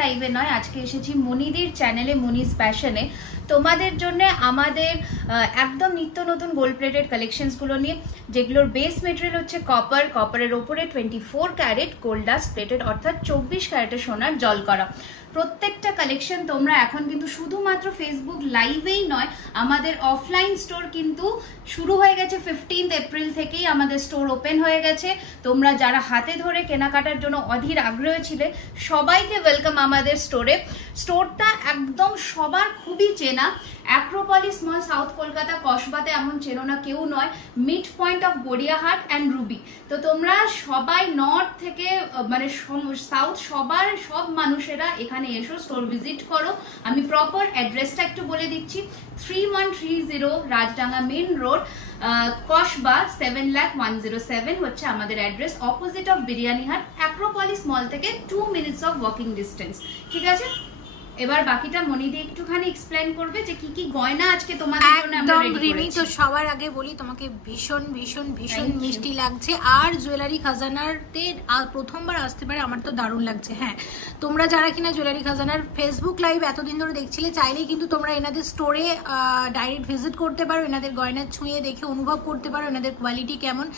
লাইভে নয়, আজকে এসেছি মনিদির চ্যানেলে, মনিজ প্যাশনে। তোমাদের জন্য আমাদের একদম নিত্য নতুন গোল্ড প্লেটেড কালেকশনসগুলো নিয়ে, যেগুলোর বেস মেটেরিয়াল হচ্ছে কপার, কপারের ওপরে 24 ক্যারেট গোল্ড ডাস্ট প্লেটেড, অর্থাৎ 24 ক্যারেটের সোনার জল করা। প্রত্যেকটা কালেকশন তোমরা এখন কিন্তু শুধুমাত্র ফেসবুক লাইভেই নয়, আমাদের অফলাইন স্টোর কিন্তু শুরু হয়ে গেছে 15 এপ্রিল থেকেই আমাদের স্টোর ওপেন হয়ে গেছে। তোমরা যারা হাতে ধরে কেনাকাটার জন্য অধীর আগ্রহ ছিলে, সবাইকে ওয়েলকাম আমাদের স্টোরে। স্টোরটা একদম সবার খুবই চেনা, অ্যাক্রোপলিস মল, সাউথ কলকাতা, কসবাতে এমন চেনো না কেউ নয়, mid point of Gariahat and Ruby. তো তোমরা সবাই নর্থ থেকে মানে সাউথ সব মানুষেরা এখানে এসো, স্টোর ভিজিট করো। আমি প্রপার অ্যাড্রেসটা একটু বলে দিচ্ছি। 3130 রাজডাঙ্গা মেন রোড, কসবা 7,01,07 হচ্ছে আমাদের অ্যাড্রেস, অপোজিট অফ বিরিয়ানি হাট, অ্যাক্রোপলিস মল থেকে 2 মিনিটস অফ ওয়াকিং ডিস্টেন্স। ঠিক আছে, এবার বাকিটা মনিদি একটুখানি এক্সপ্লেইন করবে যে কি কি গয়না আজকে তোমাদের জন্য আমরা রেডি করেছি। তো সবার আগে বলি, তোমাকে ভীষণ ভীষণ ভীষণ মিষ্টি লাগছে, আর জুয়েলারি খাজানাতে প্রথমবার আসতে পারে, আমার তো দারুণ লাগছে। হ্যাঁ, তোমরা যারা কিনা জুয়েলারি খাজানার ফেসবুক লাইভ এতদিন ধরে দেখছিলে, চাইলেই কিন্তু তোমরা এনাদের স্টোরে ডাইরেক্ট ভিজিট করতে পারো, এনাদের গয়না ছুঁয়ে দেখে অনুভব করতে পারো এনাদের কোয়ালিটি কেমন।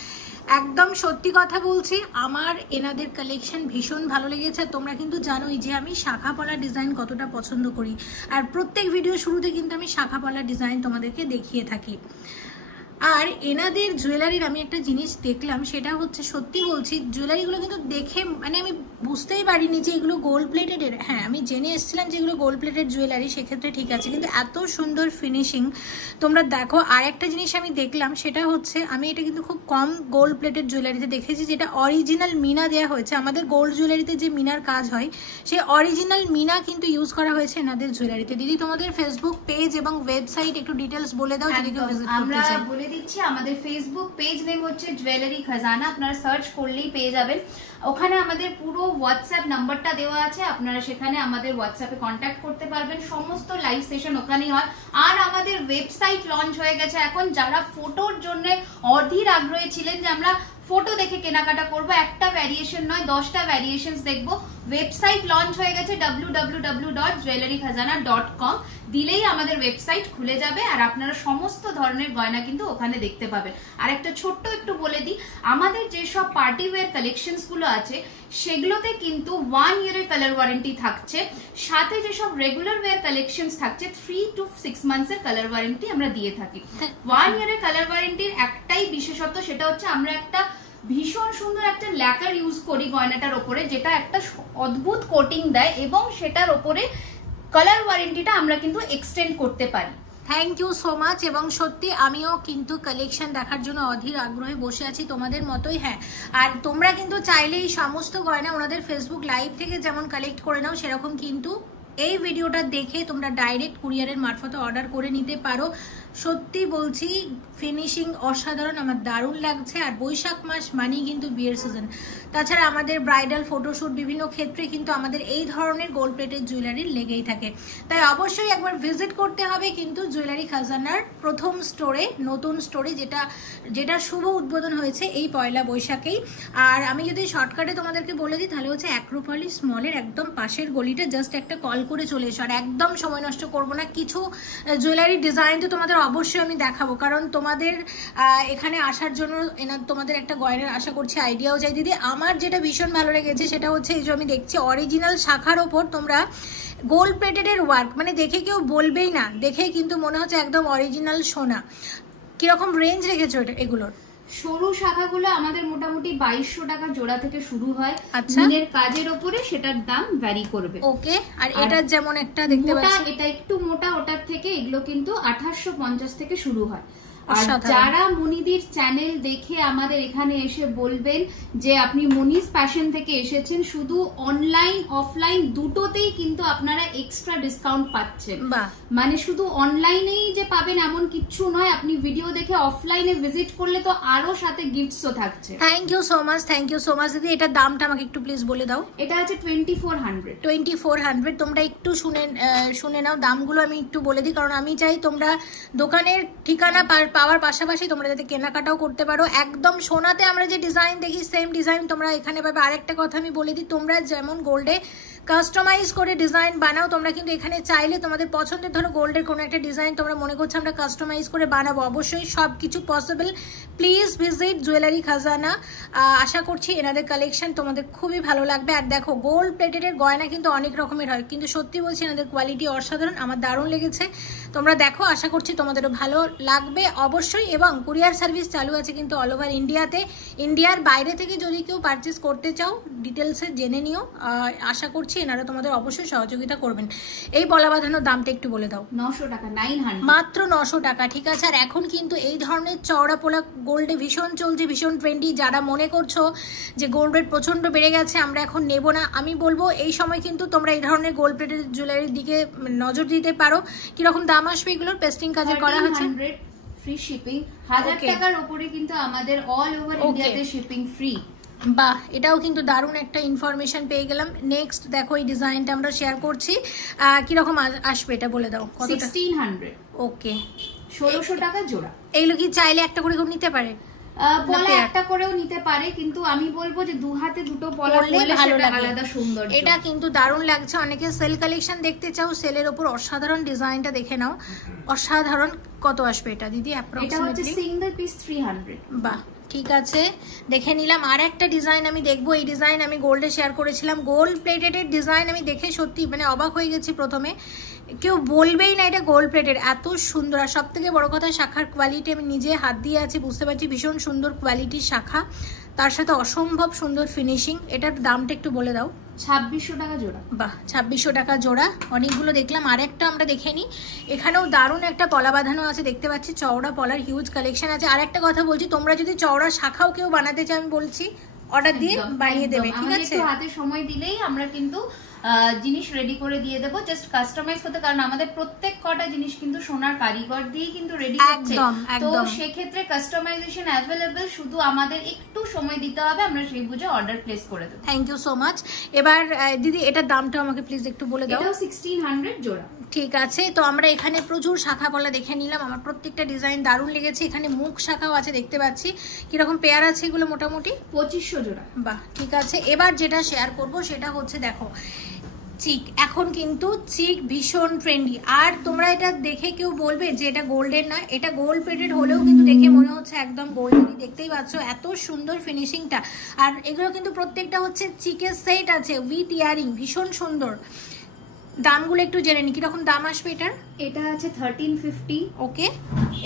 একদম সত্যি কথা বলছি, আমার এনাদের কালেকশন ভীষণ ভালো লেগেছে। তোমরা কিন্তু জানোই যে আমি শাখা পলা ডিজাইন কতটা পছন্দ করি, আর প্রত্যেক ভিডিও শুরুতে কিন্তু আমি শাখা পলা ডিজাইন তোমাদেরকে দেখিয়ে থাকি। আর এনাদের জুয়েলারির আমি একটা জিনিস দেখলাম, সেটা হচ্ছে, সত্যি বলছি, জুয়েলারিগুলো কিন্তু দেখে মানে আমি বুঝতেই পারিনি যে এগুলো গোল্ড প্লেটেডের। হ্যাঁ, আমি জেনে এসেছিলাম যে এগুলো গোল্ড প্লেটেড জুয়েলারি, সেক্ষেত্রে ঠিক আছে, কিন্তু এত সুন্দর ফিনিশিং তোমরা দেখো। আর একটা জিনিস আমি দেখলাম, সেটা হচ্ছে, আমি এটা কিন্তু খুব কম গোল্ড প্লেটেড জুয়েলারিতে দেখেছি যেটা অরিজিনাল মিনা দেওয়া হয়েছে। আমাদের গোল্ড জুয়েলারিতে যে মিনার কাজ হয়, সেই অরিজিনাল মিনা কিন্তু ইউজ করা হয়েছে এনাদের জুয়েলারিতে। দিদি, তোমাদের ফেসবুক পেজ এবং ওয়েবসাইট একটু ডিটেলস বলে দাও যদি কেউ ভিজিট করতে চায়। দিচ্ছি, আমাদের ফেসবুক পেজ নেম হচ্ছে জুয়েলারি খাজানা, আপনারা সার্চ করলেই পেয়ে যাবেন। ওখানে আমাদের পুরো হোয়াটসঅ্যাপ নাম্বারটা দেওয়া আছে, আপনারা সেখানে আমাদের হোয়াটসঅ্যাপে কন্ট্যাক্ট করতে পারবেন। সমস্ত লাইভ সেশন ওখানেই হয়। আর আমাদের ওয়েবসাইট লঞ্চ হয়ে গেছে এখন। যারা ফটোর জন্য অধীর আগ্রহী ছিলেন যে আমরা ফটো দেখে কেনাকাটা করব, একটা ভ্যারিয়েশন নয় 10টা ভ্যারিয়েশনস দেখবো, ওয়েবসাইট লঞ্চ হয়ে গেছে www.jewellerykhazana.com। দিলেই আমাদের ওয়েবসাইট খুলে যাবে, আর আপনারা সমস্ত ধরনের গয়না কিন্তু ওখানে দেখতে পাবেন। আর একটা ছোট্ট একটু বলে দিই, আমাদের যেসব পার্টি ওয়্যার কালেকশনস গুলো আছে, সেগুলোতে কিন্তু 1 ইয়ারের কালার ওয়ারেন্টি থাকছে। সাথে যেসব রেগুলার ওয়্যার কালেকশনস থাকছে 3 to 6 মান্থসের কালার ওয়ারেন্টি আমরা দিয়ে থাকি। 1 ইয়ারের কালার ওয়ারেন্টির একটাই বিশেষত্ব, সেটা হচ্ছে আমরা একটা ভীষণ সুন্দর একটা ল্যাকার ইউজ করি গয়নাটার ওপরে, যেটা একটা অদ্ভুত কোটিং দেয়, এবং সেটার ওপরে কালার ওয়ারেন্টিটা আমরা কিন্তু এক্সটেন্ড করতে পারি। Thank you so much. এবং সত্যি আমিও কিন্তু কালেকশন দেখার জন্য অধীর আগ্রহে বসে আছি তোমাদের মতোই। হ্যাঁ, আর তোমরা কিন্তু চাইলেই সমস্ত গয়না ওনাদের ফেসবুক লাইভ থেকে যেমন কালেক্ট করে নাও, সেরকম কিন্তু এই ভিডিওটা দেখে তোমরা ডাইরেক্ট কুরিয়ারের মারফতে অর্ডার করে নিতে পারো। সত্যি বলছি, ফিনিশিং অসাধারণ, আমার দারুণ লাগছে। আর বৈশাখ মাস মানেই কিন্তু বিয়ের সিজন। তাছাড়া আমাদের ব্রাইডাল ফটোশ্যুট বিভিন্ন ক্ষেত্রে কিন্তু আমাদের এই ধরনের গোল্ড প্লেটেড জুয়েলারি লেগেই থাকে। তাই অবশ্যই একবার ভিজিট করতে হবে কিন্তু জুয়েলারি খাজানার প্রথম স্টোরে, নতুন স্টোরে, যেটা শুভ উদ্বোধন হয়েছে এই পয়লা বৈশাখেই। আর আমি যদি শর্টকাটে তোমাদেরকে বলে দিই, তাহলে হচ্ছে অ্যাক্রোপলিস মলের একদম পাশের গলিটা, জাস্ট একটা কল করে চলে এসো। আর একদম সময় নষ্ট করবো না, কিছু জুয়েলারি ডিজাইন তো তোমাদের অবশ্যই আমি দেখাবো, কারণ তোমাদের এখানে আসার জন্য তোমাদের একটা গয়নার আশা করছি আইডিয়াও চাই। দিদি, আমার যেটা ভীষণ ভালো লেগেছে সেটা হচ্ছে, এই যে আমি দেখছি অরিজিনাল শাখার ওপর তোমরা গোল্ড প্লেটেডের ওয়ার্ক, মানে দেখে কেউ বলবেই না, দেখে কিন্তু মনে হচ্ছে একদম অরিজিনাল সোনা। কিরকম রেঞ্জ রেখেছো এগুলোর? সরু শাখাগুলো আমাদের মোটামুটি 2200 টাকা জোড়া থেকে শুরু হয়। মিনের কাজের উপরে সেটার দাম ভ্যারি করবে। ওকে, আর এটার যেমন একটা দেখতে পাচ্ছি, এটা একটু মোটা, ওটার থেকে এগুলো কিন্তু 1850 থেকে শুরু হয়। আর যারা মনিদির চ্যানেল দেখে আমাদের এখানে এসে বলবেন যে আপনি মনিজ প্যাশন থেকে এসেছেন, শুধু অনলাইন অফলাইন দুটোতেই কিন্তু আপনারা এক্সট্রা ডিসকাউন্ট পাচ্ছেন। মানে শুধু অনলাইনেই যে পাবেন এমন কিছু নয়, আপনি ভিডিও দেখে অফলাইনে ভিজিট করলে তো আরো সাথে গিফটসও থাকছে। Thank you so much, thank you so much. দিদি, এটার দামটা আমাকে একটু প্লিজ বলে দাও। এটা আছে 2400। 2400। তোমরা একটু শুনে নাও দামগুলো, আমি একটু বলে দিই, কারণ আমি চাই তোমরা দোকানের ঠিকানা পাওয়ার পাশাপাশি তোমরা যাতে কেনাকাটাও করতে পারো। একদম সোনাতে আমরা যে ডিজাইন দেখি সেম ডিজাইন তোমরা এখানে পাবে। আরেকটা কথা আমি বলে দিই, তোমরা যেমন গোল্ডে কাস্টমাইজ করে ডিজাইন বানাও, তোমরা কিন্তু এখানে চাইলে তোমাদের পছন্দের ধরো গোল্ডের কোনো একটা ডিজাইন তোমরা মনে করছো আমরা কাস্টমাইজ করে বানাবো, অবশ্যই সব কিছু পসিবল। প্লিজ ভিজিট জুয়েলারি খাজানা। আশা করছি এনাদের কালেকশন তোমাদের খুবই ভালো লাগবে। আর দেখো গোল্ড প্লেটেডের গয়না কিন্তু অনেক রকমের হয়, কিন্তু সত্যি বলছি এনাদের কোয়ালিটি অসাধারণ, আমার দারুণ লেগেছে। তোমরা দেখো, আশা করছি তোমাদেরও ভালো লাগবে অবশ্যই। এবং কুরিয়ার সার্ভিস চালু আছে কিন্তু অল ওভার ইন্ডিয়াতে। ইন্ডিয়ার বাইরে থেকে যদি কেউ পারচেস করতে চাও ডিটেলসে জেনে নিও। আশা করছি এনারা তোমাদের অবশ্যই সহযোগিতা করবেন। এই পলা বাঁধানোর দামটা একটু বলে দাও। 900 টাকা, 900, মাত্র 900 টাকা, ঠিক আছে। আর এখন কিন্তু এই ধরনের চওড়া পোলা গোল্ডে ভীষণ চলছে, ভীষণ ট্রেন্ডি। যারা মনে করছো যে গোল্ড রেট প্রচন্ড বেড়ে গেছে আমরা এখন নেব না, আমি বলবো এই সময় কিন্তু তোমরা এই ধরনের গোল্ড প্লেটেড জুয়েলারির দিকে নজর দিতে পারো। কিরকম দাম আসবে এগুলোর? পেস্টিং কাজে করা হচ্ছে, ফ্রি শিপিং, 1000 টাকার উপরে কিন্তু আমাদের অল ওভার ইন্ডিয়াতে শিপিং ফ্রি। বাহ, এটাও কিন্তু দারুণ একটা ইনফরমেশন পেয়ে গেলাম। নেক্সট দেখো এই ডিজাইনটা আমরা শেয়ার করছি, কিরকম আসবে এটা বলে দাও। 1600, ওকে, 1600 টাকা জোড়া। এইগুলো কি চাইলে একটা করে কেউ নিতে পারে? পলা একটা করেও নিতে পারে, কিন্তু আমি বলবো যে দু হাতে দুটো পলা পরলে সেটা আলাদা সুন্দর। এটা কিন্তু দারুণ লাগছে। অনেকে সেল কালেকশন দেখতে চাও, সেলের উপর অসাধারণ ডিজাইনটা দেখে নাও, অসাধারণ। কত আসবে এটা দিদি অ্যাপ্রক্সিমেটলি? এটা হচ্ছে সিঙ্গেল পিস 300। বাহ, ঠিক আছে, দেখে নিলাম। আর একটা ডিজাইন আমি দেখবো, এই ডিজাইন আমি গোল্ডে শেয়ার করেছিলাম। গোল্ড প্লেটেড ডিজাইন আমি দেখে সত্যি মানে অবাক হয়ে গেছি। প্রথমে কেউ বলবেই না এটা গোল্ড প্লেটেড, এত সুন্দর। আর সব থেকে বড় কথা শাখার কোয়ালিটি আমি নিজে হাত দিয়ে আছি, বুঝতে পারছি ভীষণ সুন্দর কোয়ালিটির শাখা, তার সাথে অসম্ভব সুন্দর ফিনিশিং। এটার দামটা একটু বলে দাও। 2600 টাকা জোড়া। বাহ, 2600 টাকা জোড়া। অনেকগুলো দেখলাম, আরেকটা আমরা দেখে নিই। এখানেও দারুণ একটা পলা বাঁধানো আছে দেখতে পাচ্ছি, চওড়া পলার হিউজ কালেকশন আছে। আর একটা কথা বলছি, তোমরা যদি চওড়া শাখাও কেউ বানাতে চাও আমি বলছি অর্ডার দিয়ে বানিয়ে দেবে, ঠিক আছে? একটু হাতে সময় দিলেই আমরা কিন্তু জিনিস রেডি করে দিয়ে দেবো, জাস্ট কাস্টমাইজ করতে। কারণ আমাদের প্রত্যেক কটা জিনিস কিন্তু সোনার কারিগর দিয়ে কিন্তু রেডি হচ্ছে, তো সেক্ষেত্রে কাস্টমাইজেশন অ্যাভেলেবল, শুধু আমাদের একটু সময় দিতে হবে, আমরা সেই বুঝে অর্ডার প্লেস করে দেবো। Thank you so much. এবার দিদি এটার দামটা আমাকে প্লিজ একটু বলে দাও। এটাও 1600 জোড়া। ঠিক আছে, তো আমরা এখানে প্রচুর শাখা পলা দেখে নিলাম। আমার প্রত্যেকটা ডিজাইন দারুণ লেগেছে। এখানে মুখ শাখাও আছে দেখতে পাচ্ছি। কিরকম পেয়ার আছে এগুলো? মোটামুটি 2500 জোড়া। বাহ, ঠিক আছে। এবার যেটা শেয়ার করব সেটা হচ্ছে দেখো চিক। এখন কিন্তু চিক ভীষণ ট্রেন্ডি। আর তোমরা এটা দেখে কেউ বলবে যে এটা গোল্ডের না, এটা গোল্ড প্লেটেড হলেও কিন্তু দেখে মনে হচ্ছে একদম গোল্ডেরই। দেখতেই পাচ্ছ এত সুন্দর ফিনিশিংটা। আর এগুলো কিন্তু প্রত্যেকটা হচ্ছে চিকের সেট আছে উইথ ইয়ারিং, ভীষণ সুন্দর। দামগুলো একটু জেনে নি, কিরকম দাম আসবে এটার? এটা আছে 1350। ওকে,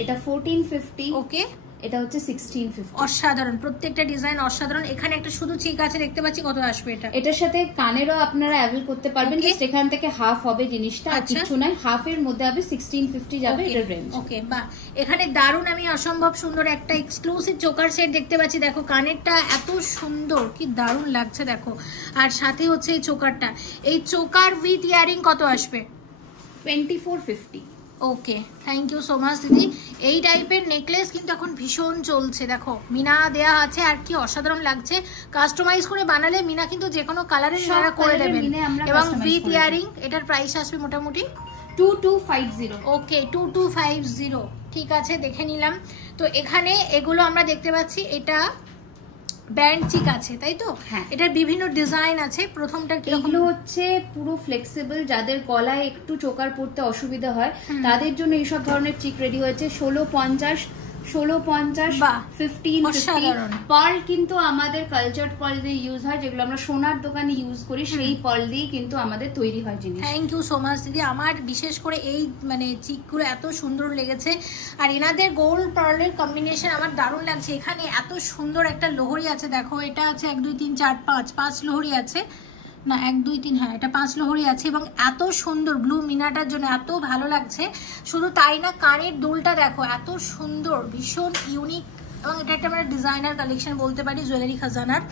এটা 1450। ওকে, এটা হচ্ছে 1650। অসাধারণ, প্রত্যেকটা ডিজাইন অসাধারণ। এখানে একটা শুধু চিক আছে দেখতে পাচ্ছি, কত আসবে এটা? এটার সাথে কানেরও আপনারা অ্যাভেল করতে পারবেন, জাস্ট এখান থেকে হাফ হবে জিনিসটা, আর কিছু নাই, হাফের মধ্যে হবে 1650 যাবে এটার রেঞ্জ। ওকে, বাহ, এখানে দারুণ আমি অসম্ভব সুন্দর একটা এক্সক্লুসিভ চোকার সেট দেখতে পাচ্ছি। দেখো কানেরটা এত সুন্দর, কি দারুণ লাগছে দেখো। আর সাথে হচ্ছে এই চোকারটা, এই চোকার উইথ ইয়ারিং কত আসবে? 2450। ওকে, থ্যাংক ইউ সো মাচ দিদি। এই টাইপের নেকলেস কিন্তু এখন ভীষণ চলছে। দেখো মিনা দেয়া আছে, আর কি অসাধারণ লাগছে। কাস্টমাইজ করে বানালে মিনা কিন্তু যে কোনো কালারের করে দেবেন, এবং উইথ ইয়ারিং। এটার প্রাইস আসবে মোটামুটি 2250। ওকে, 2250, ঠিক আছে, দেখে নিলাম। তো এখানে এগুলো আমরা দেখতে পাচ্ছি, এটা ব্যান্ড চিক আছে তাই তো? হ্যাঁ, এটার বিভিন্ন ডিজাইন আছে। প্রথমটা এগুলো হচ্ছে পুরো ফ্লেক্সিবল, যাদের গলায় একটু চোকার পড়তে অসুবিধা হয় তাদের জন্য এইসব ধরনের চিক রেডি হয়েছে। 1650, 1550। পার্ল কিন্তু আমাদের কালচার্ড পার্ল দিয়ে ইউজ হয়, যেগুলো আমরা সোনার দোকানে ইউজ করি, সেই পার্ল দিয়ে কিন্তু আমাদের তৈরি হয় জিনিস। থ্যাংক ইউ সো মাচ দিদি। আমার বিশেষ করে এই মানে চিকগুলো এত সুন্দর লেগেছে, আর এনাদের গোল্ড পার্লের কম্বিনেশন আমার দারুণ লাগছে। এখানে এত সুন্দর একটা লোহরি আছে, দেখো এটা আছে 1 2 3 4 5 লোহরি আছে না, 1 2 3, হ্যাঁ এটা 5 লোহরি আছে, এবং এত সুন্দর ব্লু মিনাটার জন্য এত ভালো লাগছে। শুধু তাই না, কানের দুলটা দেখো এত সুন্দর, ভীষণ ইউনিক, এবং এটা একটা আমরা ডিজাইনার কালেকশন বলতে পারি জুয়েলারি খাজানার।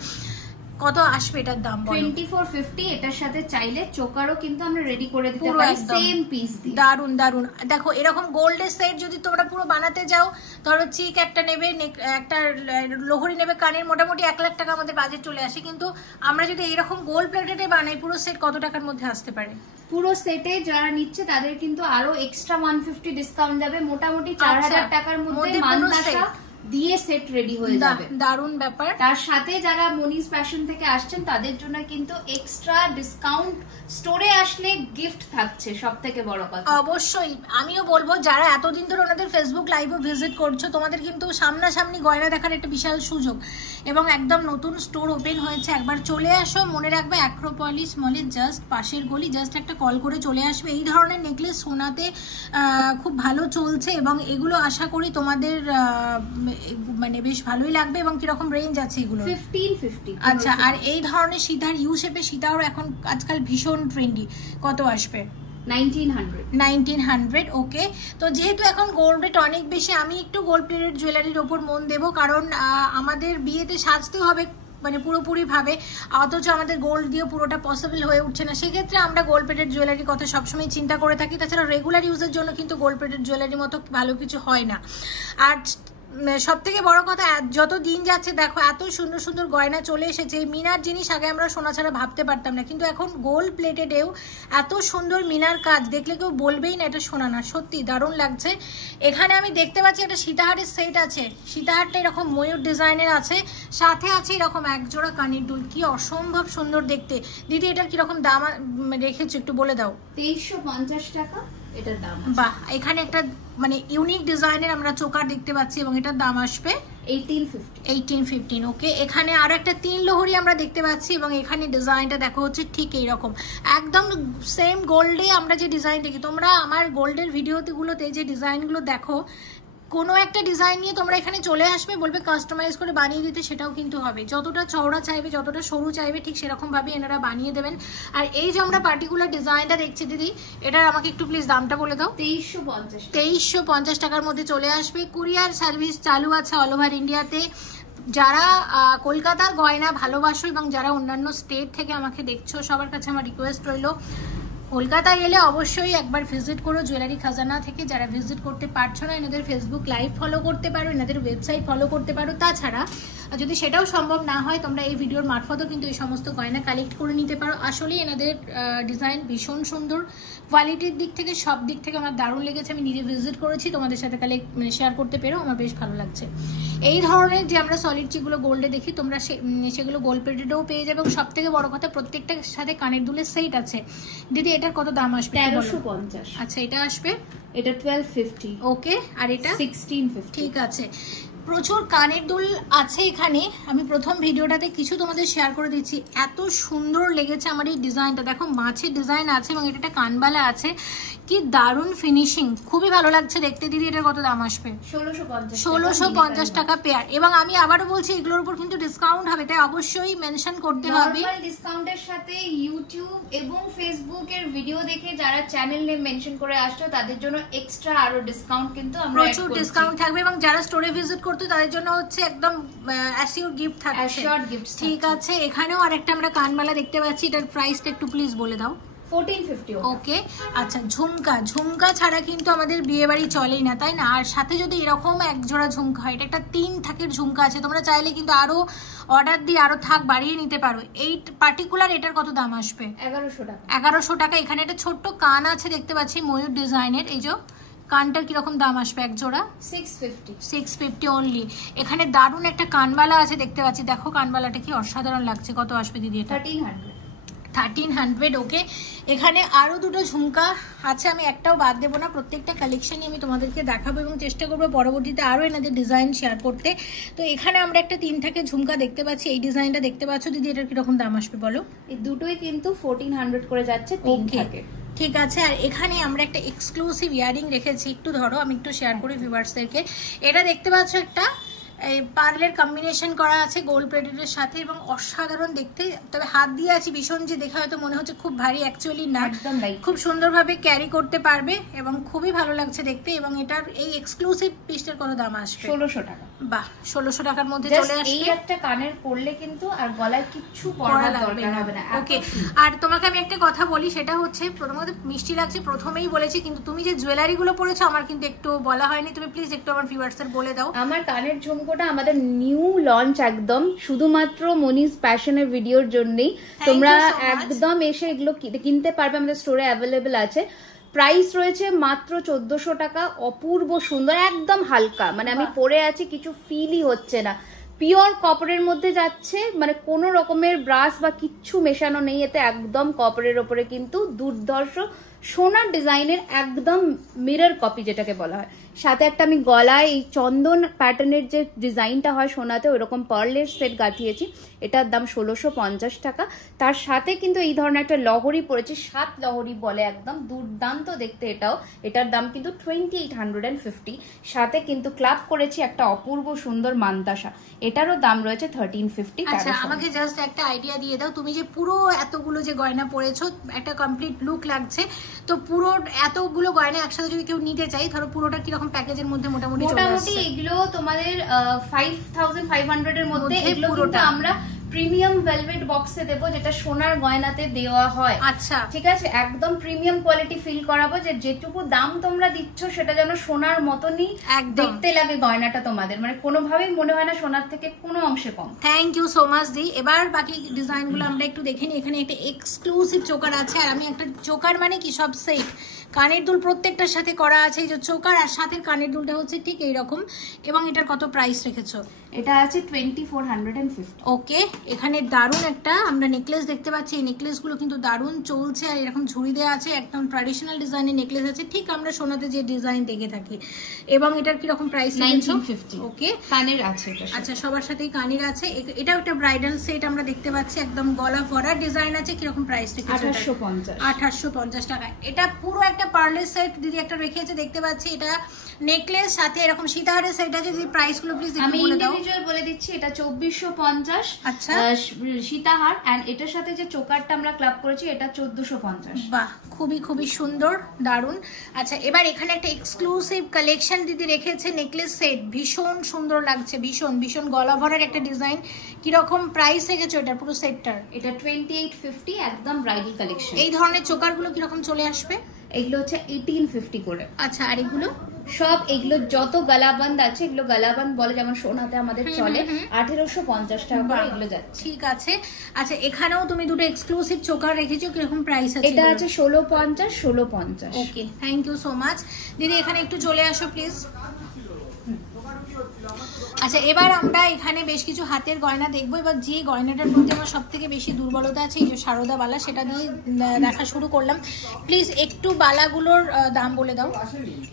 কত আসবে এটার দাম? 2450। এটার সাথে চাইলে চোকারও কিন্তু আমরা রেডি করে দিতে পারি সেম পিস দিয়ে। দারুন দারুন। দেখো এরকম গোল্ডের সেট যদি তোমরা পুরো বানাতে যাও ধরো চিক একটা নেবে, একটা লোহরি নেবে, কানের, মোটামুটি 1 লাখ টাকা আমাদের বাজেট চলে আসে। কিন্তু আমরা যদি এইরকম গোল্ড প্লেটেডে বানাই, পুরো সেট কত টাকার মধ্যে আসতে পারে? পুরো সেটে যারা নিচ্ছে তাদের কিন্তু আরো এক্সট্রা 150 ডিসকাউন্ট যাবে, মোটামুটি 4000 টাকার মধ্যে মানতাসা দিয়ে সেট রেডি হয়ে যাবে। দারুণ ব্যাপার। তার সাথে যারা মনিস ফ্যাশন থেকে আসছেন তাদের জন্য কিন্তু এক্সট্রা ডিসকাউন্ট, স্টোরে আসলে গিফট থাকছে, সবথেকে বড় কথা। অবশ্যই আমিও বলবো, যারা এতদিন ধরে ওনাদের ফেসবুক লাইভও ভিজিট করছো, তোমাদের কিন্তু সামনাসামনি গয়না দেখার একটা বিশাল সুযোগ, এবং একদম নতুন স্টোর ওপেন হয়েছে। একবার চলে আসো, মনে রাখবে অ্যাক্রোপলিস মলের জাস্ট পাশের গলি, জাস্ট একটা কল করে চলে আসবে। এই ধরনের নেকলেস সোনাতে খুব ভালো চলছে, এবং এগুলো আশা করি তোমাদের মানে বেশ ভালোই লাগবে। এবং কিরকম রেঞ্জ আছে এগুলো? 1550। আচ্ছা, আর এই ধরনের সীতার ইউ শেপে সীতাও এখন আজকাল ভীষণ ট্রেন্ডি, কত আসবে? 1900। ওকে, তো যেহেতু এখন গোল্ড রেট অনেক বেশি, আমি একটু গোল্ড প্লেটেড জুয়েলারির ওপর মন দেবো, কারণ আমাদের বিয়েতে সাজতে হবে মানে পুরোপুরি ভাবে, অথচ আমাদের গোল্ড দিয়ে পুরোটা পসিবল হয়ে উঠছে না। সেক্ষেত্রে আমরা গোল্ড প্লেটেড জুয়েলারির কথা সবসময় চিন্তা করে থাকি। তাছাড়া রেগুলার ইউজের জন্য কিন্তু গোল্ড প্লেটেড জুয়েলারির মতো ভালো কিছু হয় না। আর সব থেকে বড় কথা, যত দিন যাচ্ছে দেখো এত সুন্দর সুন্দর গয়না চলে এসেছে। মিনার জিনিস আগে আমরা সোনা ছাড়া ভাবতে পারতাম না, কিন্তু এখন গোল্ড প্লেটেডেও এত সুন্দর মিনার কাজ দেখলে কেউ বলবেই না এটা সোনা না। সত্যি দারুণ লাগছে। এখানে আমি দেখতে পাচ্ছি একটা সীতাহারের সেট আছে, সীতাহারটা এরকম ময়ূর ডিজাইনের আছে, সাথে আছে এরকম একজোড়া কানের দুল, কি অসম্ভব সুন্দর দেখতে। দিদি এটার কিরকম দাম রেখেছো একটু বলে দাও? 2350 টাকা এটার দাম। বাহ, এখানে একটা মানে ইউনিক ডিজাইনের আমরা চোকার দেখতে পাচ্ছি, এবং এটার দাম আসবে 1850। ওকে, এখানে আরো একটা 3 লোহরি আমরা দেখতে পাচ্ছি, এবং এখানে ডিজাইনটা দেখো হচ্ছে ঠিক এইরকম একদম সেম গোল্ডে আমরা যে ডিজাইন দেখি। তোমরা আমার গোল্ডের ভিডিওগুলোতে যে ডিজাইনগুলো দেখো, কোনো একটা ডিজাইন নিয়ে তোমরা এখানে চলে আসবে, বলবে কাস্টমাইজ করে বানিয়ে দিতে, সেটাও কিন্তু হবে। যতটা চওড়া চাইবে, যতটা সরু চাইবে, ঠিক সেরকমভাবে এনারা বানিয়ে দেবেন। আর এই যে আমরা পার্টিকুলার ডিজাইনটা দেখছি দিদি, এটার আমাকে একটু প্লিজ দামটা বলে দাও। 2350 টাকার মধ্যে চলে আসবে। কুরিয়ার সার্ভিস চালু আছে অল ওভার ইন্ডিয়াতে। যারা কলকাতার গয়না ভালোবাসো এবং যারা অন্যান্য স্টেট থেকে আমাকে দেখছো, সবার কাছে আমার রিকোয়েস্ট রইল, কলকাতায় এলে অবশ্যই একবার ভিজিট করো জুয়েলারি খাজানা থেকে। যারা ভিজিট করতে পারছো না, এনাদের ফেসবুক লাইভ ফলো করতে পারো, এনাদের ওয়েবসাইট ফলো করতে পারো। তাছাড়া যদি সেটাও সম্ভব না হয়, তোমরা এই ভিডিওর মারফতও কিন্তু এই সমস্ত গয়না কালেক্ট করে নিতে পারো। আসলে এনাদের ডিজাইন ভীষণ সুন্দর, কোয়ালিটির দিক থেকে সব দিক থেকে আমার দারুণ লেগেছে। আমি নিজে ভিজিট করেছি, তোমাদের সাথে মানে শেয়ার করতে পেরেও আমার বেশ ভালো লাগছে। এই ধরনের যে আমরা সলিড যেগুলো গোল্ডে দেখি, তোমরা সেগুলো গোল্ড প্লেটেডেও পেয়ে যাবে। এবং সব থেকে বড় কথা, প্রত্যেকটার সাথে কানের দুলের সেট আছে। দিদি এটার কত দাম আসবে? 1350। আচ্ছা, এটা আসবে, এটা 1250। ওকে, আর এটা 1650। ঠিক আছে। প্রচুর কানের দুল আছে এখানে। আমি প্রথম ভিডিওটাতে কিছু তোমাদের শেয়ার করে দিচ্ছি। এত সুন্দর লেগেছে আমার এই ডিজাইনটা, দেখো মাছের ডিজাইন আছে এবং এটা একটা কানবালা আছে, কি দারুণ ফিনিশিং, খুবই ভালো লাগছে দেখতে। দিদি এটার কত দাম আসবে? 1650 টাকা পেয়ার। এবং আমি আবারও বলছি, এগুলোর উপর কিন্তু ডিসকাউন্ট হবে, তাই অবশ্যই মেনশন করতে হবে। নরমাল ডিসকাউন্টের সাথে ইউটিউব এবং ফেসবুকের ভিডিও দেখে যারা চ্যানেল নেম মেনশন করে আসছো, তাদের জন্য এক্সট্রা আরো ডিসকাউন্ট কিন্তু আমরা প্রচুর ডিসকাউন্ট থাকবে। এবং যারা স্টোরে ভিজিট করতে, তাদের জন্য হচ্ছে একদম অ্যাসিওর গিফট থাকছে। ঠিক আছে, এখানেও আরেকটা আমরা কানবালা দেখতে পাচ্ছি, এটার প্রাইসটা একটু প্লিজ বলে দাও। 1450। ওকে, আচ্ছা, ঝুমকা ছাড়া কিন্তু আমাদের বিয়ে বাড়ি চলেই না, তাই না? আর সাথে যদি এরকম এক জোড়া ঝুমকা হয়, এটা একটা 3 থাকের ঝুমকা আছে, তোমরা চাইলে কিন্তু আরো অর্ডার দিয়ে আরো থাক বাড়িয়ে নিতে পারো। এই পার্টিকুলার এটার কত দাম আসবে? 1100 টাকা। 1100 টাকা। এখানে একটা ছোট্ট কান আছে দেখতে পাচ্ছি ময়ূর ডিজাইনের, এই যে কানটার কিরকম দাম আসবে এক জোড়া? 650 অনলি। এখানে দারুণ একটা কানবালা আছে দেখতে পাচ্ছি, দেখো কানবালাটা কি অসাধারণ লাগছে। কত আসবে দিদি এটা? 1300। ওকে, এখানে আরো দুটো ঝুমকা আছে, আমি একটাও বাদ দেবো না, প্রত্যেকটা কালেকশনই আমি তোমাদেরকে দেখাবো এবং চেষ্টা করবো পরবর্তীতে আরো এনাদের ডিজাইন শেয়ার করতে। তো এখানে আমরা একটা 3 থাকের ঝুমকা দেখতে পাচ্ছি, এই ডিজাইনটা দেখতে পাচ্ছ দিদি, এটার কিরকম দাম আসবে বলো? এই দুটোই কিন্তু 1400 করে যাচ্ছে, 3 থাকে। ঠিক আছে, আর এখানে আমরা একটা এক্সক্লুসিভ ইয়ারিং রেখেছি, একটু ধরো আমি একটু শেয়ার করি ভিউয়ার্সদেরকে। এটা দেখতে পাচ্ছ একটা এই পার্লের কম্বিনেশন করা আছে গোল্ড প্লেটেডের সাথে এবং অসাধারণ দেখতে। তবে হাত দিয়ে আছে ভীষণ, যে দেখে হয়তো মনে হচ্ছে খুব ভারী, অ্যাকচুয়ালি না, একদম খুব সুন্দরভাবে ক্যারি করতে পারবে এবং খুবই ভালো লাগছে দেখতে। এবং এটার এই এক্সক্লুসিভ পিসটার কত দাম আসবে? 1600 টাকা। বাহ, 1600 টাকার মধ্যে চলে আসবে। এই একটা কানের পরলে কিন্তু আর গলায় কিচ্ছু পরার দরকার হবে না। ওকে, আর তোমাকে আমি একটা কথা বলি, সেটা হচ্ছে প্রথমত মিষ্টি লাগছে, প্রথমেই বলেছি, কিন্তু তুমি যে জুয়েলারি গুলো পরেছো আমার কিন্তু একটু বলা হয়নি। তুমি প্লিজ একটু আমার ভিউয়ার্সদের বলে দাও। আমার কানের ঝুমকোটা আমাদের নিউ লঞ্চ, একদম শুধুমাত্র মনিস প্যাশনের ভিডিওর জন্যই। তোমরা একদম এসে এগুলো কিনতে পারবে, আমাদের স্টোরে অ্যাভেলেবেল আছে। প্রাইস রয়েছে মাত্র 1400 টাকা। অপূর্ব সুন্দর, একদম হালকা, মানে আমি পরে আছি কিছু ফিলই হচ্ছে না। পিওর কপারের মধ্যে যাচ্ছে, মানে কোনো রকমের ব্রাশ বা কিচ্ছু মেশানো নেই এতে, একদম কপারের ওপরে কিন্তু দুর্ধর্ষ সোনার ডিজাইনের একদম মিরর কপি যেটাকে বলা হয়। সাথে একটা আমি গলায় এই চন্দন প্যাটার্নের যে ডিজাইনটা হয় সোনাতে, ওইরকম পার্লের সেট গাঁথিয়েছি। এটার দাম 1650 টাকা। তার সাথে কিন্তু এই ধরনের একটা লহরি পড়েছে, 7 লহরি বলে, একদম দুর্দান্ত দেখতে এটাও। এটার দাম কিন্তু 2850। সাথে কিন্তু ক্লাব করেছি একটা অপূর্ব সুন্দর মান্তাসা, এটারও দাম রয়েছে 1350। আচ্ছা, আমাকে জাস্ট একটা আইডিয়া দিয়ে দাও, তুমি যে পুরো এতগুলো যে গয়না পরেছো, একটা কমপ্লিট লুক লাগছে, তো পুরো এতগুলো গয়না একসাথে যদি কেউ নিতে চাই, ধরো পুরোটা কিরকম প্যাকেজের মধ্যে মোটামুটি এগুলো তোমাদের 5500 এর মধ্যে। এগুলো কিন্তু আমরা প্রিমিয়াম ভেলভেট বক্সে দেবো, যেটা সোনার গয়নাতে দেওয়া হয়। আচ্ছা, ঠিক আছে, একদম প্রিমিয়াম কোয়ালিটি ফিল করাবো, যে যেটুকু দাম তোমরা দিচ্ছ সেটা যেন সোনার মতনই দেখতে লাগে গয়নাটা তোমাদের, মানে কোনোভাবেই মনে হয় না সোনার থেকে কোনো অংশে কম। থ্যাংক ইউ সো মাচ দি। এবার বাকি ডিজাইন গুলো আমরা একটু দেখে নিই। এখানে একটা এক্সক্লুসিভ চোকার আছে, আর আমি একটা চোকার মানে কি সব সেট, কানের দুল প্রত্যেকটার সাথে করা আছে। এই যে চোকার আর সাথে কানের দুলটা হচ্ছে ঠিক এইরকম। এবং এটার কত প্রাইস রেখেছো? এটা আছে 2450। ওকে, এখানে দারুণ একটা আমরা নেকলেস দেখতে পাচ্ছি। এই নেকলেস গুলো কিন্তু দারুণ চলছে, আর এরকম ঝুড়ি দেওয়া আছে, একদম ট্র্যাডিশনাল ডিজাইনের নেকলেস আছে, ঠিক আমরা সোনাতে যে ডিজাইন দেখে থাকি। এবং এটার কিরকম প্রাইস? 1950। ওকে, কানের আছে। আচ্ছা, সবার সাথেই কানের আছে। এটাও একটা ব্রাইডাল সেট আমরা দেখতে পাচ্ছি, একদম গলা ভরা ডিজাইন আছে। কিরকম প্রাইস রেখেছে? 1850 টাকা। এটা পুরো একটা পার্লের সেট দিদি একটা রেখেছে দেখতে পাচ্ছি। এটা নেকলেস সাথে এরকম সীতাহারের সেট আছে। যদি প্রাইস গুলো প্লিজ একটু বলে দাও। ইন্ডিভিজুয়াল বলে দিচ্ছি, এটা 2450। আচ্ছা, সীতাহার এন্ড এটার সাথে যে চোকারটা আমরা ক্লাব করেছি এটা 1450। বাহ, খুবই খুবই সুন্দর, দারুন। আচ্ছা, এবার এখানে একটা এক্সক্লুসিভ কালেকশন দিদি রেখেছে, নেকলেস সেট, ভীষণ সুন্দর লাগছে, ভীষণ ভীষণ গলা ভরার একটা ডিজাইন। কিরকম প্রাইস রেখেছো এটা পুরো সেটটার? এটা 2850, একদম ব্রাইডাল কালেকশন। এই ধরনের চোকার গুলো কিরকম চলে আসবে? এগুলো হচ্ছে 1850 করে। আচ্ছা, আর এগুলো সব এগুলো যত গলাবন্ধ আছে, এগুলো গলাবন্ধ বলে, যেমন সোনাতে আমাদের চলে, 1850 টাকা করে এগুলো যাচ্ছে। ঠিক আছে। আচ্ছা, এখানেও তুমি দুটো এক্সক্লুসিভ চোকার রেখেছো, কিরকম প্রাইস আছে? এটা আছে 1650। ওকে, থ্যাংক ইউ সো মাচ দিদি। এখানে একটু চলে আসো প্লিজ। আচ্ছা, এবার আমরা এখানে বেশ কিছু হাতের গয়না দেখবো। এবার যে গয়নাটার মধ্যে আমার সব থেকে বেশি দুর্বলতা আছে, এই যে সারদা বালা, সেটা দিয়ে দেখা শুরু করলাম। প্লিজ একটু বালাগুলোর দাম বলে দাও।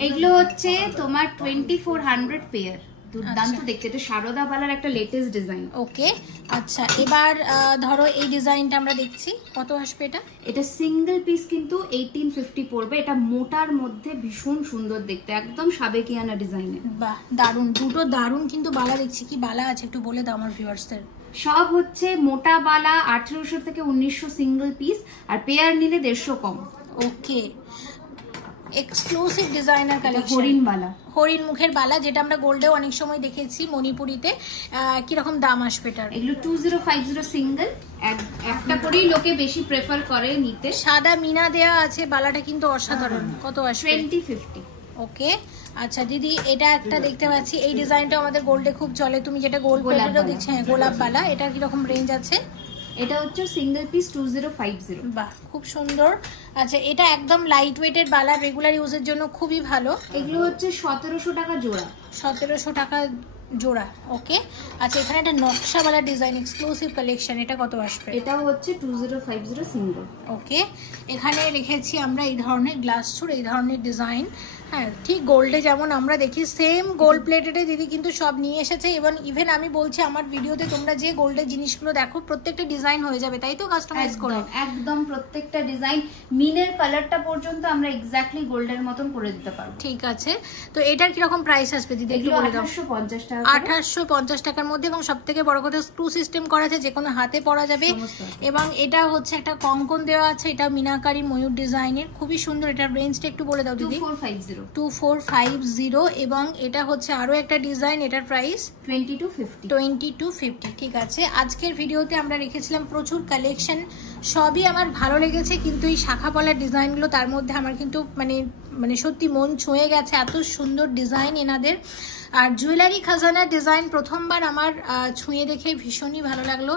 এগুলো হচ্ছে তোমার 2400 পেয়ার। দুর্দান্ত দেখতে, এটা সারদা বালার একটা লেটেস্ট ডিজাইন। ওকে, আচ্ছা, এবার ধরো এই ডিজাইনটা আমরা দেখছি, কত আসবে এটা? এটা সিঙ্গেল পিস কিন্তু 1850 পড়বে। এটা মোটার মধ্যে ভীষণ সুন্দর দেখতে, একদম সাবেকিয়ানা ডিজাইনের। বাহ, দারুন, দুটো দারুন কিন্তু বালা দেখছি। কি বালা আছে একটু বলে দাও আমার ভিউয়ার্সদের। সব হচ্ছে মোটা বালা, 1800 থেকে 1900 সিঙ্গেল পিস, আর পেয়ার নিলে 150 কম। ওকে, এক্সক্লুসিভ ডিজাইনার কালেকশন। হরিণ বালা, হরিণ মুখের বালা, যেটা আমরা গোল্ডেও অনেক সময় দেখেছি মণিপুরিতে। কিরকম দাম আসবে এটার? এগুলো 2050 সিঙ্গেল, একটা করেই লোকে বেশি প্রেফার করে নিতে। সাদা মিনা দেয়া আছে, বালাটা কিন্তু অসাধারণ। কত আসবে? 2050। ওকে, আচ্ছা দিদি, এটা একটা দেখতে পাচ্ছি, এই ডিজাইনটা আমাদের গোল্ডে খুব চলে। তুমি যেটা গোল্ড প্লেটেরও দিচ্ছ, হ্যাঁ, গোলাপ বালা, এটা কিরকম রেঞ্জ আছে? এটা হচ্ছে সিঙ্গেল পিস 2050। বাহ, খুব সুন্দর। আচ্ছা, এটা একদম লাইট ওয়েটের বালা, রেগুলার ইউজের জন্য খুবই ভালো। এগুলো হচ্ছে 1700 টাকা জোড়া। 1700 টাকা জোড়া। ওকে, আচ্ছা, এখানে একটা নকশাওয়ালা ডিজাইন, এক্সক্লুসিভ কালেকশন, এটা কত আসবে? এটাও হচ্ছে 2050 সিঙ্গেল। ওকে, এখানে রেখেছি আমরা এই ধরনের গ্লাস চুর, এই ধরনের ডিজাইন। হ্যাঁ, ঠিক গোল্ডে যেমন আমরা দেখি, সেম গোল্ড প্লেটেডে দিদি কিন্তু সব নিয়ে এসেছে। এবং ইভেন আমি বলছি, আমার ভিডিওতে তোমরা যে গোল্ডের জিনিসগুলো দেখো, প্রত্যেকটা ডিজাইন হয়ে যাবে, তাই তো? কাস্টমাইজ করে একদম প্রত্যেকটা ডিজাইন, মিনের কালারটা পর্যন্ত আমরা এক্স্যাক্টলি গোল্ডের মতন করে দিতে পারবো। ঠিক আছে, তো এটার কিরকম প্রাইস আসবে দিদি একটু বলে দাও। 1850 টাকা টাকা, 1850 টাকার মধ্যে। এবং সব থেকে বড় কথা স্ক্রু সিস্টেম করা আছে, যে কোনো হাতে পরা যাবে। এবং এটা হচ্ছে একটা কঙ্কন দেওয়া আছে, এটা মিনাকারি ময়ূর ডিজাইনের, খুবই সুন্দর। এটার রেঞ্জটা একটু বলে দাও দিদি। 2450। এবং এটা হচ্ছে আরো একটা ডিজাইন, এটার প্রাইস 2250। ঠিক আছে, আজকের ভিডিওতে আমরা রেখেছিলাম প্রচুর কালেকশন, সবই আমার ভালো লেগেছে, কিন্তু এই শাখা পলার ডিজাইনগুলো তার মধ্যে আমার কিন্তু মানে সত্যি মন ছুঁয়ে গেছে, এত সুন্দর ডিজাইন এনাদের। আর জুয়েলারি খাজানার ডিজাইন প্রথমবার আমার ছুঁয়ে দেখে ভীষণই ভালো লাগলো।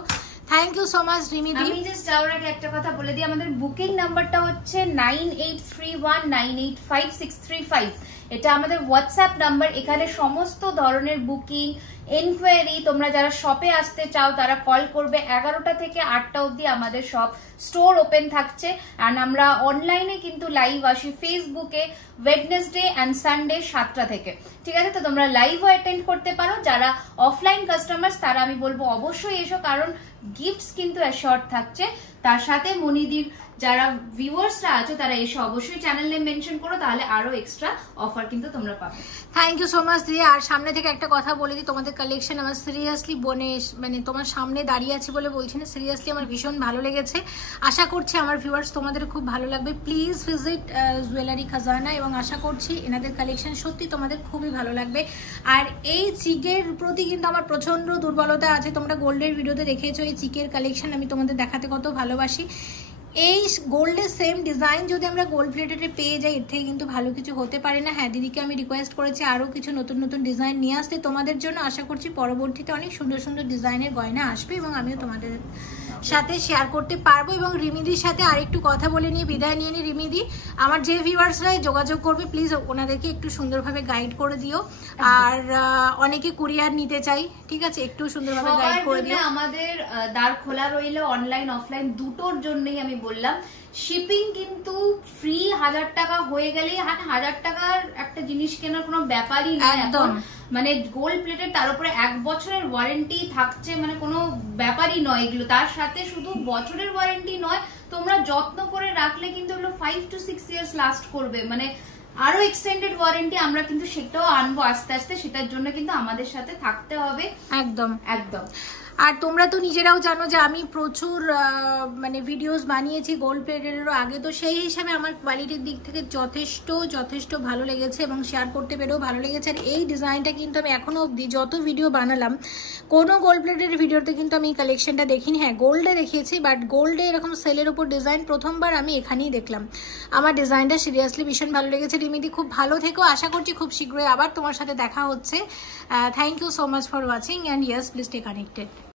থ্যাংক ইউ সো মাচ রিমিদি। আমি জাস্ট যাওয়ার আগে একটা কথা বলে দিই, আমাদের বুকিং নাম্বারটা হচ্ছে 9831985635। এটা আমাদের হোয়াটসঅ্যাপ নাম্বার। এখানে সমস্ত ধরনের বুকিং, এনকোয়ারি, তোমরা যারা শপে আসতে চাও তারা কল করবে। 11টা থেকে 8টা অবধি আমাদের সব স্টোর ওপেন থাকছে। আর আমরা অনলাইনে কিন্তু লাইভ আসি ফেসবুকে ওয়েডনেসডে অ্যান্ড সানডে 7টা থেকে। ঠিক আছে, তো তোমরা লাইভও অ্যাটেন্ড করতে পারো। যারা অফলাইন কাস্টমার্স তারা আমি বলবো অবশ্যই এসো, কারণ গিফটস কিন্তু অ্যাশিওরড থাকছে। তার সাথে মনিদির যারা ভিউয়ার্সরা আছে তারা এসে অবশ্যই চ্যানেল নেম মেনশন করো, তাহলে আরো এক্সট্রা অফার কিন্তু তোমরা পাবে। থ্যাংক ইউ সো মাচ দিদি। আর সামনে থেকে একটা কথা বলে দিই, তোমাদের কালেকশন আমার সিরিয়াসলি মানে তোমার সামনে দাঁড়িয়ে আছে বলে বলছি না, সিরিয়াসলি আমার ভীষণ ভালো লেগেছে। আশা করছি আমার ভিউয়ার্স তোমাদের খুব ভালো লাগবে। প্লিজ ভিজিট জুয়েলারি খাজানা, এবং আশা করছি এনাদের কালেকশন সত্যি তোমাদের খুবই ভালো লাগবে। আর এই চিকের প্রতি কিন্তু আমার প্রচন্ড দুর্বলতা আছে, তোমরা গোল্ডের ভিডিওতে দেখেছো এই চিকের কালেকশন আমি তোমাদের দেখাতে কত ভালোবাসি। এই গোল্ডের সেম ডিজাইন যদি আমরা গোল্ড প্লেটেডে পেয়ে যাই, এর থেকে কিন্তু ভালো কিছু হতে পারে না। হ্যাঁ, দিদিকে আমি রিকোয়েস্ট করেছি আরও কিছু নতুন নতুন ডিজাইন নিয়ে আসতে তোমাদের জন্য। আশা করছি পরবর্তীতে অনেক সুন্দর সুন্দর ডিজাইনের গয়না আসবে এবং আমিও তোমাদের সাথে শেয়ার করতে পারবো। এবং রিমিদির সাথে আরেকটু কথা বলে নিয়ে বিদায় নিয়ে নিই। রিমিদি, আমার যে ভিউয়ার্সরাই যোগাযোগ করবে প্লিজ ওনাদেরকে একটু সুন্দরভাবে গাইড করে দিও। আর অনেকে কুরিয়ার নিতে চাই, ঠিক আছে, একটু সুন্দরভাবে গাইড করে দিও। আমাদের দ্বার খোলা রইল অনলাইন অফলাইন দুটোর জন্যই। আমি বললাম শিপিং কিন্তু ফ্রি, 1000 টাকা হয়ে গেলেই 1000 টাকার একটা জিনিস কেনার কোনো ব্যাপারই না একদম। মানে গোল্ড প্লেটের তার উপরে 1 বছরের ওয়ারেন্টি থাকছে, মানে কোনো ব্যাপারই নয় এগুলো। তার সাথে শুধু বছরের ওয়ারেন্টি নয়, তোমরা যত্ন করে রাখলে কিন্তু এগুলো 5 to 6 ইয়ার্স লাস্ট করবে। মানে আরো এক্সটেন্ডেড ওয়ারেন্টি আমরা কিন্তু সেটাও আনবো আস্তে আস্তে, সেটার জন্য কিন্তু আমাদের সাথে থাকতে হবে। একদম একদম। আর তোমরা তো নিজেরাও জানো যে আমি প্রচুর মানে ভিডিওস বানিয়েছি গোল্ড প্লেটেরও আগে, তো সেই হিসাবে আমার কোয়ালিটির দিক থেকে যথেষ্ট ভালো লেগেছে এবং শেয়ার করতে পেরেও ভালো লেগেছে। আর এই ডিজাইনটা কিন্তু আমি এখনো অবধি যত ভিডিও বানালাম কোনো গোল্ড প্লেটের ভিডিওতে কিন্তু আমি এই কালেকশনটা দেখিনি। হ্যাঁ, গোল্ডে দেখিয়েছি, বাট গোল্ডে এরকম সেলের উপর ডিজাইন প্রথমবার আমি এখানেই দেখলাম। আমার ডিজাইনটা সিরিয়াসলি ভীষণ ভালো লেগেছে। রিমিদি, খুব ভালো থেকো, আশা করছি খুব শীঘ্রই আবার তোমার সাথে দেখা হচ্ছে। Thank you so much for watching, and yes, please stay connected.